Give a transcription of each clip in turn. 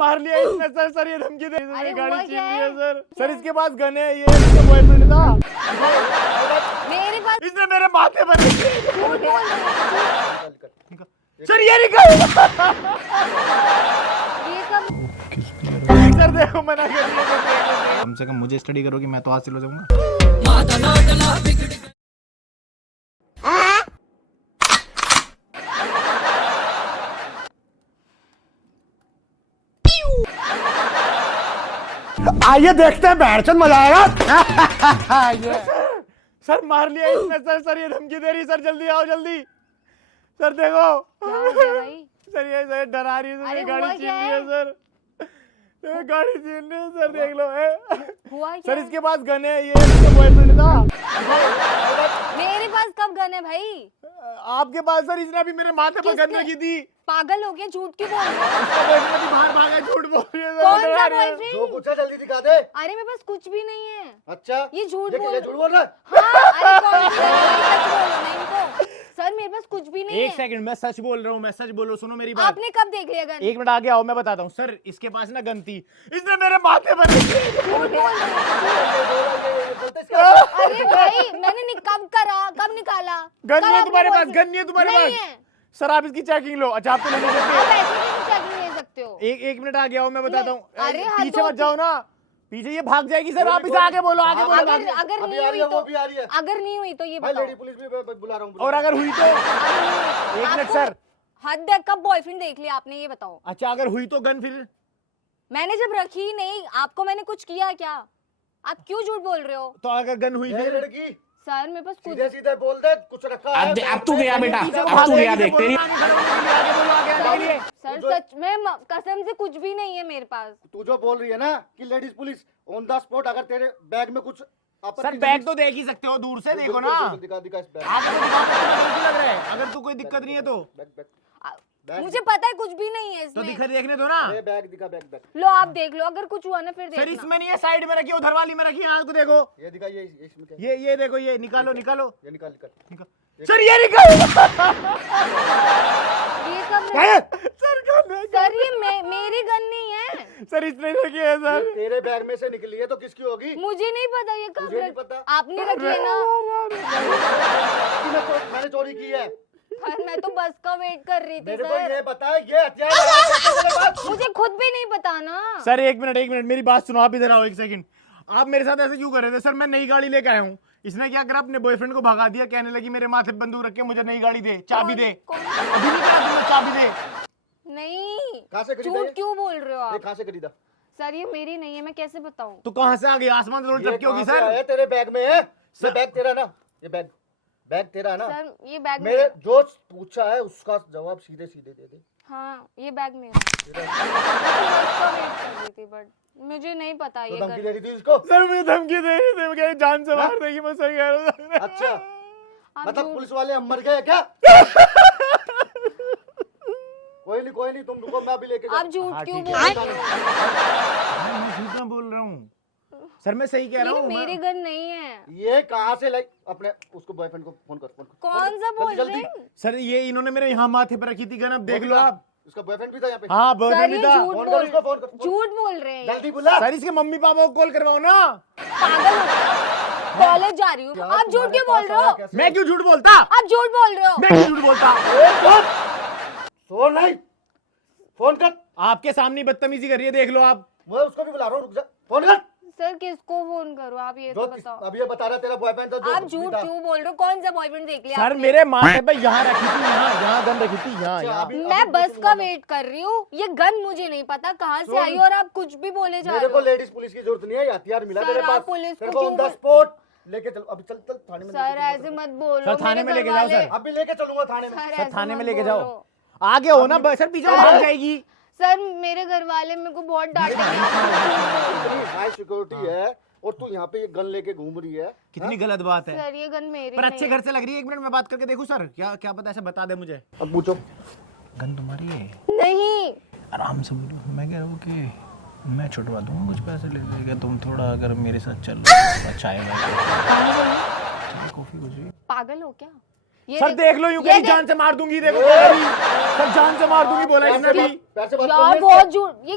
मार लिया इसने सर। सर ये धमकी दे रही अरे है, गाड़ी हुआ छीन क्या ली है? है सर। सर इसके पास गन है, ये इसका बॉयफ्रेंड था। मेरे पास इसने मेरे माथे पर झूठ बोल रहे हो। सर ये निकल ये कब सर देखो मना कर दिया। कम से कम मुझे स्टडी करोगी, मैं तो हासिल हो जाऊंगा। आइए देखते हैं बैठचंद मजा आएगा। सर मार लिया इसने सर। सर ये धमकी दे रही है, सर जल्दी आओ जल्दी। सर देखो क्या हो गया भाई? सर ये सर डरा रही है सर, अरे ये गाड़ी हुआ छीन क्या ली है है? सर। ये गाड़ी छीन ली है सर, देख लो हुआ क्या सर है? इसके पास गन है, ये इसका बॉयफ्रेंड था। मेरे पास कब गन है भाई? आपके पास सर, इसने अभी मेरे माथे पर गन किसने? रखी थी। पागल हो गया, झूठ क्यों बोल रहे हो? इसका बॉयफ्रेंड अभी बाहर भागा, झूठ बोल रही है सर, कौन डरा सा रही है। जो बॉयफ्रेंड? पूछा जल्दी दिखा दे। अरे मेरे पास कुछ भी नहीं है। अच्छा ये झूठ ये बोल झूठ बोल रहा है। हाँ, अरे कौन सी गन है? सच बोलो ना इनको। सर मेरे पास कुछ भी नहीं एक है। सेकंड, मैं सच बोल रहा हूँ, मैं सच बोल रहा हूँ, सुनो मेरी बात। आपने कब देख लिया गन? एक मिनट आगे आओ, मैं बताता हूँ। सर इसके पास ना गन थी, इसने मेरे माथे पर रखी। झूठ बोल रहे हो। ये बोलते इसका। अरे भाई मैंने कब करा, कब निकाला? गन नहीं है कब तुम्हारे आपने पास, boyfriend- गन नहीं है तुम्हारे नहीं पास। है। सर आप इसकी चेकिंग लो। अच्छा आप तो नहीं ले आप सकते। ऐसे कैसे चेकिंग ले सकते हो? एक मिनट आगे आओ, मैं बताता हूँ। अरे हाँ, पीछे तो मत जाओ ना, पीछे ये भाग जाएगी सर। आप इसे आगे बोलो, आगे बोलो। अगर आगे। अगर अभी नहीं आ रही हुई है, वो तो भी आ रही है। अगर नहीं हुई तो ये भाई बताओ। लेडी पुलिस भी बुला रहा हूँ। और अगर हुई तो एक मिनट आपको सर। हद है, कब बॉयफ्रेंड देख लिया आपने, ये बताओ। अच्छा अगर हुई तो गन फिर? मैंने जब रखी ही नहीं, आपको मैंने कुछ किया क्या? आप क्यों झूठ बोल रहे हो? तो अगर गन हुई ये फिर? लड़की सर मेरे पास कुछ सीधे सीधे बोल दे, कुछ रखा है। अब तू गया बेटा, पीछे अब तू गया देख तेरी। आगे बोलो, आगे आने के लिए। सर सच में कसम से कुछ भी नहीं है मेरे पास। तू जो बोल रही है ना कि ladies police on the spot, अगर तेरे बैग में कुछ सर बैग तो देख ही सकते हो, दूर से देखो ना। दिखा दिखा इस बैग। आगे तो दिखाओ, तुम्हें क्यों लग रहा है? अगर तू कोई दिक्कत नहीं है तो बैग आ- मुझे पता है कुछ भी नहीं है तो इसमें। देखने दो ना। अरे बैग दिखा, बैग लो आप देख लो, अगर कुछ हुआ ना फिर सर देखना। इसमें नहीं है, साइड में रखी, उधर वाली में रखी। यहाँ को देखो, ये दिखा, ये इसमें क्या है? ये देखो, ये निकालो निकालो। ये निकाल निकाल। सर ये निकालो। ये कब सर गन है। सर ये मेरी गन नहीं है। सर इसने रखी है सर। ये तेरे बैग में से निकली है तो किसकी होगी? मुझे नहीं पता ये कब मुझे नहीं पता। आपने रखी है ना। मैंने चोरी की है। सर मैं तो बस का वेट कर रही थी मेरे को सर। ये बता, ये हथियार है तेरे पास? मुझे खुद भी नहीं पता ना। सर एक मिनट मेरी बात सुनो। आप इधर आओ एक सेकंड। आप मेरे साथ ऐसे क्यों कर रहे थे? सर मैं नई गाड़ी लेके आया हूँ। इसने क्या करा, अपने बॉयफ्रेंड को भगा दिया, कहने लगी मेरे माथे पे बंदूक रख के मुझे नई गाड़ी दे, चाबी दे। अभी नहीं करा तुमने, चाबी दे। नहीं, कहाँ से खरीदा झूठ ये? क्यों बोल रहे हो ये आप? कहाँ से खरीदा? सर ये मेरी नहीं है, मैं कैसे बताऊं? तो कहाँ से आ गई? आसमान से थोड़ी ये टपकी होगी कहाँ से सर। आया? तेरे बैग में है। ये बैग तेरा ना, ये बैग तेरा है ना। सर ये बैग मेरे में जो पूछा है उसका जवाब सीधे सीधे दे दे। हाँ ये बैग में है। मैं तो बस का वेट कर रही थी बट मुझे नहीं पता तो ये धमकी गन। दे रही थी इसको। सर मुझे धमकी दे रही थी, मैं कह जान से मार देगी, मैं सही कह रहा हूँ। अच्छा आप मतलब झूठ- पुलिस वाले हम मर गए क्या? कोई नहीं तुम रुको, मैं अभी लेके आप जा। झूठ हाँ, क्यों ठीक बोल है। रहे हो? मैं झूठ ना बोल रहा हूँ सर, मैं सही कह रहा ये हूँ। मेरी गन नहीं है। ये कहाँ से लाई? अपने उसको बॉयफ्रेंड को फोन कर, फोन कर। कौन सा जल्दी, जल्दी। बॉयफ्रेंड? सर ये इन्होंने मेरे यहाँ माथे पर रखी थी गन, अब देख लो आप। उसका बॉयफ्रेंड भी था यहाँ पे। हाँ सर बॉयफ्रेंड ये भी था। झूठ फोन कर बोल उसको, फोन कर, फोन। झूठ बोल रहे हैं ये। जल्दी बुला। सर इसके मम्मी पापा को कॉल करवाओ ना। पागल हो गया? कॉलेज जा रही हूँ। यार, आप झूठ तुम्हारे क्यों बोल पास रहे आया हो? कैसे? मैं क्यों झूठ बोलता? आप झूठ बोल रहे हो? मैं क्यों झूठ बोलता? फोन नहीं, फोन कर। आपके सामने बदतमीजी कर रही है, देख लो आप। मैं उसको भी बुला रहा हूँ, रुक जा। फोन कर। सर किसको फोन करूँ, आप ये तो बताओ। अभी ये बता रहा तेरा बॉयफ्रेंड था जो आप भी झूठ था। क्यों बोल रहे हो? कौन सा बॉयफ्रेंड देख लिया सर आपने? मेरे माथे पे यहाँ रखी थी, यहाँ गन रखी थी, यहाँ अच्छा, यहाँ। अभी मैं बस कुछ का नहीं वेट कर रही हूँ। ये गन मुझे नहीं पता कहाँ से सुन। आई और आप कुछ भी बोले जा मेरे रहे को हो। लेडीज पुलिस की जरूरत नहीं है, ये हथियार मिला सर, तेरे आप पास। पुलिस तेरे को को ऑन द क्यों स्पॉट लेके चलो। अभी चल चल थाने में सर लेके ऐसे चलूंगा। मत बोलो। सर, थाने मेरे में लेके घर जाओ, वाले- सर। अभी लेके चलूंगा थाने में। सर, सर ऐसे थाने मत में लेके बोलो। जाओ। आगे हो ना सर, पीछे भाग जाएगी। सर मेरे घर वाले मेरे को बहुत डांटेंगे। आप हाई सिक्योरिटी है और तू यहाँ पे ये गन लेके घूम रही है। कितनी गलत बात है। सर ये गन मेरी पर अच्छे नहीं घर से लग रही है। एक मिनट में बात करके देखूं सर, क्या क्या पता, ऐसे बता दे मुझे। अब पूछो। गन तुम्हारी है? है। नहीं आराम से बोलो। मैं कह रहा हूँ कि मैं छुड़वा दूंगा कुछ पैसे ले लेके, तुम थोड़ा अगर मेरे साथ चल रहे हो चाय कॉफी कुछ भी। पागल हो क्या? ये सर देख लो, यूं ये कहीं जान से मार दूंगी। देखो क्या करी। सर जान से मार दूंगी बोला इसने भी। पैसे बात यार करनी है बहुत झूठ। ये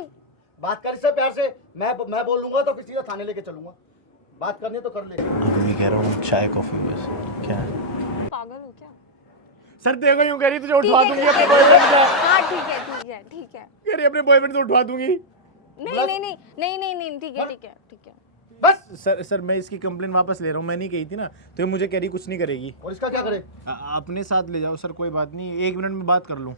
बात कर इससे प्यार से। मैं बोल लूंगा तो फिर सीधा थाने लेके चलूंगा। बात करनी है तो कर ले। अभी भी कह रहा हूँ चाय कॉफी बस। क्या है? पागल हो क्या? सर देखो यूं कह रही तुझे उठवा दूंगी ठीक अपने है, बॉयफ्रेंड को। हाँ ठीक है ठीक है ठीक है। कह रही अपने बॉयफ्रेंड से उठवा दूंगी। नहीं नहीं नहीं नहीं नहीं नहीं ठीक है ठीक है ठीक है। बस। सर मैं इसकी कंप्लेन वापस ले रहा हूँ, मैं नहीं कही थी ना, तो ये मुझे कह रही कुछ नहीं करेगी। और इसका क्या करे? अपने साथ ले जाओ सर, कोई बात नहीं, 1 मिनट में बात कर लूँ।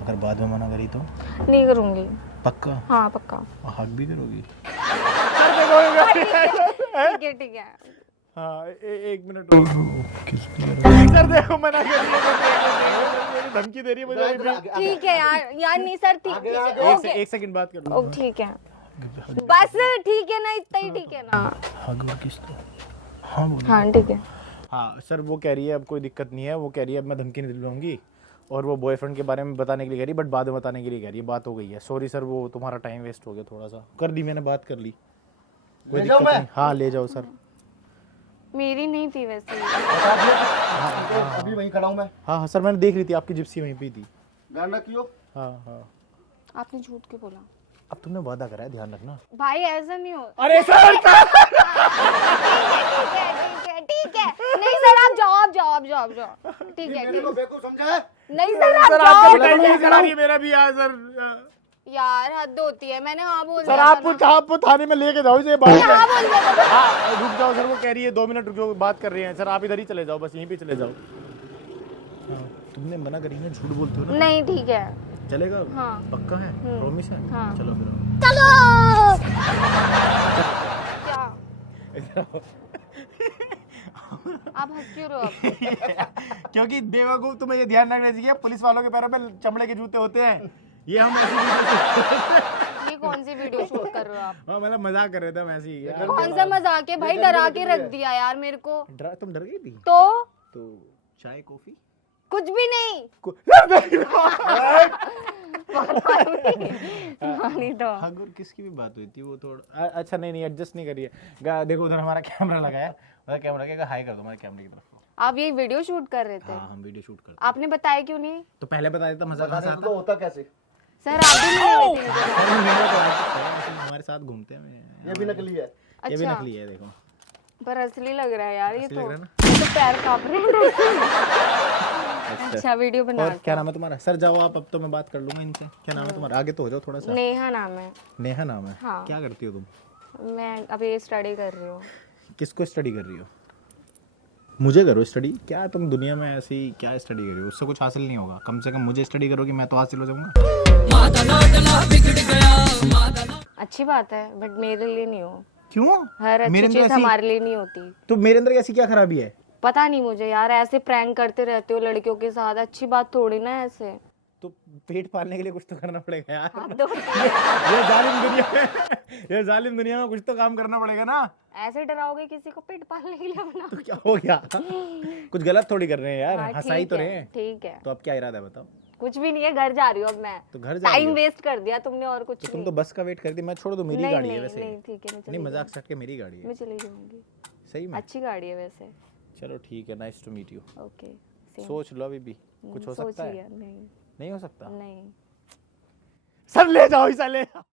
अगर बाद में मना करी तो? नहीं करूंगी। पक्का? हाँ पक्का। हक भी करोगी? सर देखो ये कह रही है। ठीक है ठीक है। हाँ 1 मिनट किसकी करोगी? सर देखो मना कर रही है, धमकी दे रही है मुझे अभी भी। ठीक है यार यार नहीं सर ठीक आगे, ठीक है आगे। ओके 1 सेकंड बात कर ओ लूँ। ठीक है बस ठीक है ना, इतना ही ठीक है ना। हक और किस तो? हाँ बोलो। हाँ ठीक है। हाँ सर वो कह रही है अब कोई दिक्कत नहीं है, वो कह रही है अब मैं धमकी नहीं दिलवाऊंगी, और वो बॉयफ्रेंड के बारे में बताने के लिए कह रही है, बट बाद में बताने के लिए कह रही है। बात हो गई है, सॉरी सर वो तुम्हारा टाइम वेस्ट हो गया थोड़ा सा, कर दी मैंने, बात कर ली, कोई ले जाऊं दिक्कत मैं? नहीं। हाँ ले जाओ सर। मेरी नहीं थी वैसे। बता दिया। अभी वहीं खड़ा हूँ मैं। हाँ सर मैंने देख ली थी, आपकी जिप्सी वहीं पे थी। ध्यान रखियो। हाँ हाँ आपने झूठ क्यों बोला? अब तुमने वादा करा है, ध्यान रखना। भाई ऐसा नहीं हो। अरे सर ठीक है ठीक है ठीक है। नहीं सर आप जाओ आप जाओ आप जाओ आप जाओ। ठीक है मेरे ठीक को है। बेवकूफ समझा है? नहीं सर आप सर जाओ। आपका भी टाइम वेस्ट करा रही है, मेरा भी यार सर। यार हद होती है, मैंने हाँ बोल सर दिया आप थाने में लेके जाओ इसे बात हाँ बोल दिया था। हाँ रुक जाओ सर, वो कह रही है 2 मिनट रुक जाओ, बात कर रहे हैं सर, आप इधर ही चले जाओ, बस यहीं पे चले जाओ। हाँ, तुमने मना करी ना, झूठ बोलते हो ना। नहीं ठीक है। चलेगा? हाँ। पक्का है? प्रॉमिस है? हाँ। चलो फिर। चलो। क्या आप हंस क्यों रहे हो अब? क्योंकि बेवकूफ तुम्हें ये ध्यान रखना चाहिए, पुलिस वालों के पैरों पे चमड़े के जूते होते हैं। ये हम ऐसी वीडियो ये कौन सी वीडियो शूट कर रहे हो आप? हाँ मतलब मजाक कर रहे थे हम ऐसे ही यार। कौन सा मजाक है भाई, डरा के रख दिया यार मेरे को। तुम डर गई थी? तो चाय कॉफी कुछ भी नहीं। नहीं तो अगर किसकी भी बात हुई थी वो थोड़ा अच्छा नहीं एडजस्ट नहीं करिए। देखो उधर हमारा कैमरा लगा है, उधर कैमरा के हाई कर दो हमारे कैमरे की तरफ। आप ये वीडियो शूट कर रहे थे? हाँ हम वीडियो शूट करते आपने बताया क्यों नहीं? तो पहले बता देता, मजा बता कहाँ से दे आता। तो होता कैसे? सर आप भी मिले हुए थे मुझे। सर, ये मेरा तो आज तक है, ऐसे हमारे साथ घूमते हैं। ये भी नकली है। ये भी अच्छा नकली है, देखो पर असली लग रहा है यार ये असली तो। लग रहा है ना? ये तो पैर कांप रहे हैं। अच्छा वीडियो बना और क्या नाम है तुम्हारा? सर जाओ आप, अब तो मैं बात कर लूंगा इनसे। क्या नाम है तुम्हारा? आगे तो हो जाओ थोड़ा सा। नेहा नाम है। नेहा नाम है। हाँ। क्या करती हो तुम? मैं अभी स्टडी कर रही हूँ। किसको स्टडी कर रही हो? मुझे करो स्टडी। क्या तुम दुनिया में ऐसी क्या स्टडी कर रही हो? उससे कुछ हासिल नहीं होगा, कम से कम मुझे स्टडी करोगी, मैं तो हासिल हो जाऊंगा। अच्छी बात है बट मेरे लिए नहीं हो। क्यों? हर अच्छी मेरे अंदर चीज हमारे लिए नहीं होती। तो मेरे अंदर ऐसी क्या खराबी है? पता नहीं मुझे यार, ऐसे प्रैंक करते रहते हो लड़कियों के साथ, अच्छी बात थोड़ी ना है ऐसे। तो पेट पालने के लिए कुछ तो करना पड़ेगा यार। हद होती है। ये जालिम दुनिया में, ये जालिम दुनिया में कुछ तो काम करना पड़ेगा ना। ऐसे डराओगे किसी को पेट पालने के लिए अपना? तो क्या हो गया? कुछ गलत थोड़ी कर रहे हैं यार, हाँ, हंसाई ठीक तो है, रहे हैं। ठीक है। तो अब क्या इरादा है बताओ? कुछ भी नहीं है, घर जा रही हूँ अब मैं। तो घर जा रही टाइम हो? वेस्ट कर दिया तुमने और कुछ तो तुम नहीं। तो बस का वेट करती, मैं छोड़ दूं, मेरी नहीं गाड़ी है नहीं वैसे। नहीं ठीक है मैं चली नहीं मजाक जाऊंगी। सट के मेरी गाड़ी है। मैं चली जाऊंगी। सही में? अच्छी गाड़ी है वैसे। चलो ठीक है, nice to meet you. Okay same. सोच लो अभी भी, कुछ हो सोच सकता है? लिया, नहीं नहीं हो सकता? नहीं। सर ले जाओ इसे, ले जाओ।